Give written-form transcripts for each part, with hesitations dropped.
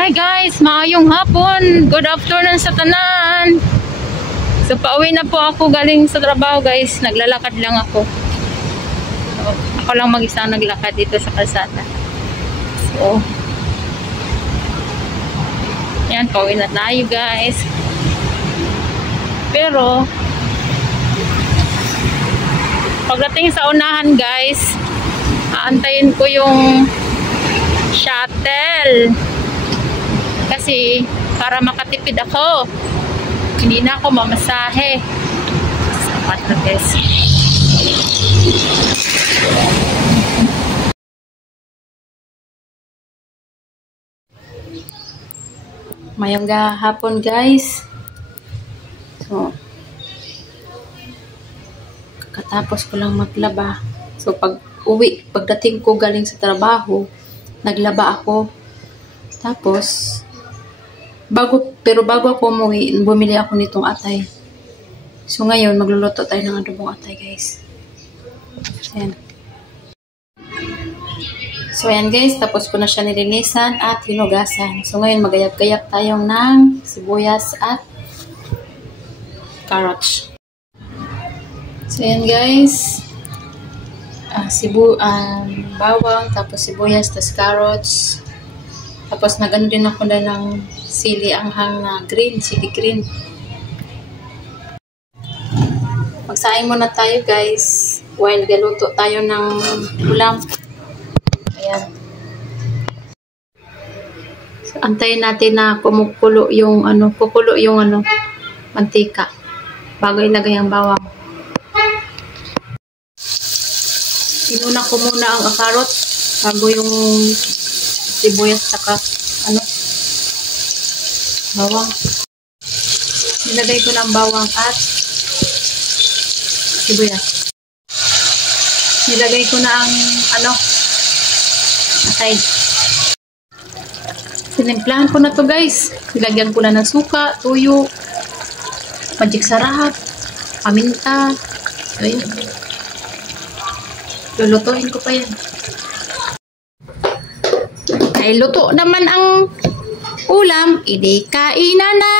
Hi guys, maayong hapon. Good afternoon sa tanan. So pauwi na po ako galing sa trabaho guys. Naglalakad lang ako. So, ako lang mag-isa naglakad dito sa kalsada. So yan, pauwi na tayo guys. Pero pagdating sa unahan guys, aantayin ko yung shuttle. Kasi para makatipid ako, hindi na ako mamasahe. Sapat na guys. Mayong hapon guys. So, kakatapos ko lang maglaba. So pagdating ko galing sa trabaho, naglaba ako. Tapos bago ako umuwi, bumili ako nitong atay. So ngayon magluluto tayo ng adobong atay guys. Ayan. So ayan guys, tapos ko na siya nilinisan at hinugasan. So ngayon magayap-gayap tayong ng sibuyas at carrots. So ayan guys, bawang, tapos sibuyas, tapos carrots. Tapos nagano din ako na ng sili anghang na green, sili green. Magsaing muna tayo guys while galuto tayo ng ulam. Ayan. So, antayin natin na kumukulo yung mantika bago ilagay ang bawang. Inuna ko muna ang carrot bago yung sibuyas saka bawang. Nilagay ko ng bawang at sibuyas. Nilagay ko na ang atay. Sinimplahan ko na to guys. Nilagyan ko na ng suka, tuyo, magic sarap, paminta. Ayun. Lulutuin ko pa yan. Ay, luto naman ang ulam, hindi kainan na.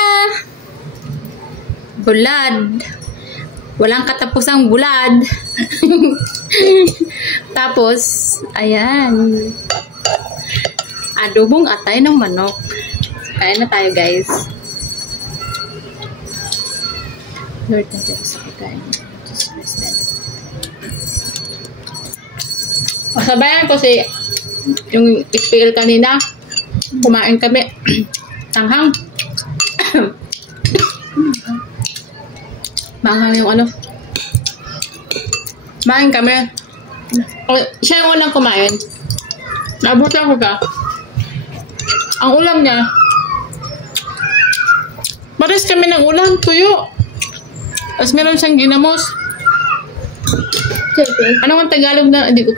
Bulad. Walang katapusang bulad. Tapos, ayan. Adobong atay ng manok. Kain na tayo, guys. Lord, natin sa pagkain. Sabayan ko si yung ipil kanina. Kumain kami. Tanghang. Manghang yung Kumain kami. Siya yung unang kumain. Nabutan ko ka. Ang ulam niya, maris kami ng ulam, tuyo. Tapos meron siyang ginamos. Ano ang Tagalog na, hindi ko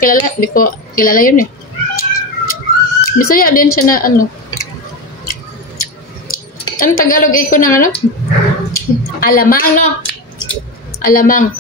kilala yun eh. Bisaya din siya na Anong Tagalog ko ng Alamang, no? Alamang.